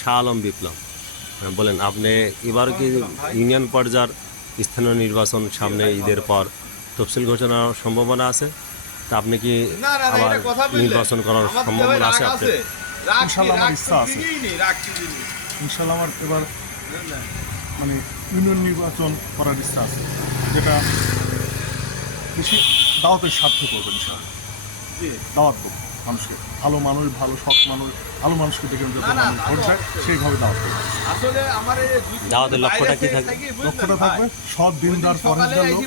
শাহ আলম বিপ্লব। বলেন আপনি এবার কি ইউনিয়ন পর্যায়ের স্থানীয় নির্বাচন সামনে ঈদের পর তফসিল ঘোষণার সম্ভাবনা আছে? তা আপনি কি আবার নির্বাচন করার সম্ভাবনা আছে আপনার? ইনশাল্লাহ আমার ইচ্ছা আছে। ইনশাল্লাহ আমার এবার মানে ইউনিয়ন নির্বাচন করার ইচ্ছা আছে, যেটা বেশি দাওয়াতের স্বার্থ করবেন। ইনশাল্লাহ দাওয়াত করবো মানুষকে, ভালো মানুষ, ভালো সৎ মানুষ, ভালো মানুষকে দেখে ভোট দেয়, সেইভাবে দাওয়াত করবো। দাওয়াতের লক্ষ্যটা কি থাকবে? লক্ষ্যটা থাকবে সৎ দিনদার পরেশগার লোক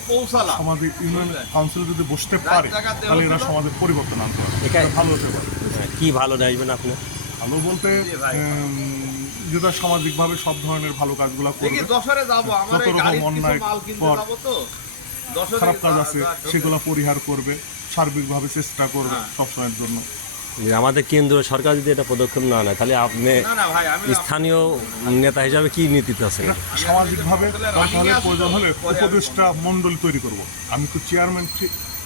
সমাজের ইউনিয়ন কাউন্সিল যদি বসতে পারে তাহলে এরা সমাজের পরিবর্তন আনতে পারে, ভালো হতে পারে। কি ভালো আসবেন আপনি? ভালো বলতে যেটা সামাজিকভাবে সব ধরনের ভালো কাজগুলো করবে, যত রকম অন্যায় পর খারাপ কাজ আছে সেগুলো পরিহার করবে, সার্বিকভাবে চেষ্টা করবে সবসময়ের জন্য। আমাদের কেন্দ্রীয় সরকার যদি এটা পদক্ষেপ না নেয় তাহলে আপনি স্থানীয় নেতা হিসাবে কি নীতিতে আছেন? সামাজিকভাবে তাহলে প্রয়োজন হলে উপদেষ্টা মণ্ডলী তৈরি করব। আমি তো চেয়ারম্যান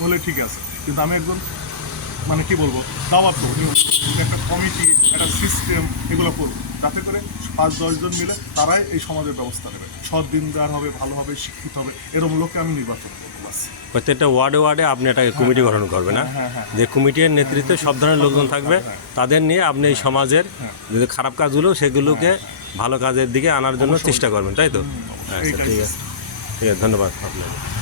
হলে ঠিক আছে, কিন্তু আমি একজন মানে কি বলবো, দাওয়াত করবো, একটা কমিটি, একটা সিস্টেম এগুলো করবো, যাতে করে 5-10 জন মিলে তারাই এই সমাজের ব্যবস্থা নেবে, সৎ দিনদার হবে, ভালো হবে, শিক্ষিত হবে, এরকম লোককে আমি নির্বাচন করবো। প্রত্যেকটা ওয়ার্ডে ওয়ার্ডে আপনি একটা কমিটি গঠন করবেন না? যে কমিটির নেতৃত্বে সব ধরনের লোকজন থাকবে, তাদের নিয়ে আপনি এই সমাজের যে খারাপ কাজগুলো সেগুলোকে ভালো কাজের দিকে আনার জন্য চেষ্টা করবেন, তাই তো? আচ্ছা, ঠিক আছে, ঠিক আছে, ধন্যবাদ আপনাকে।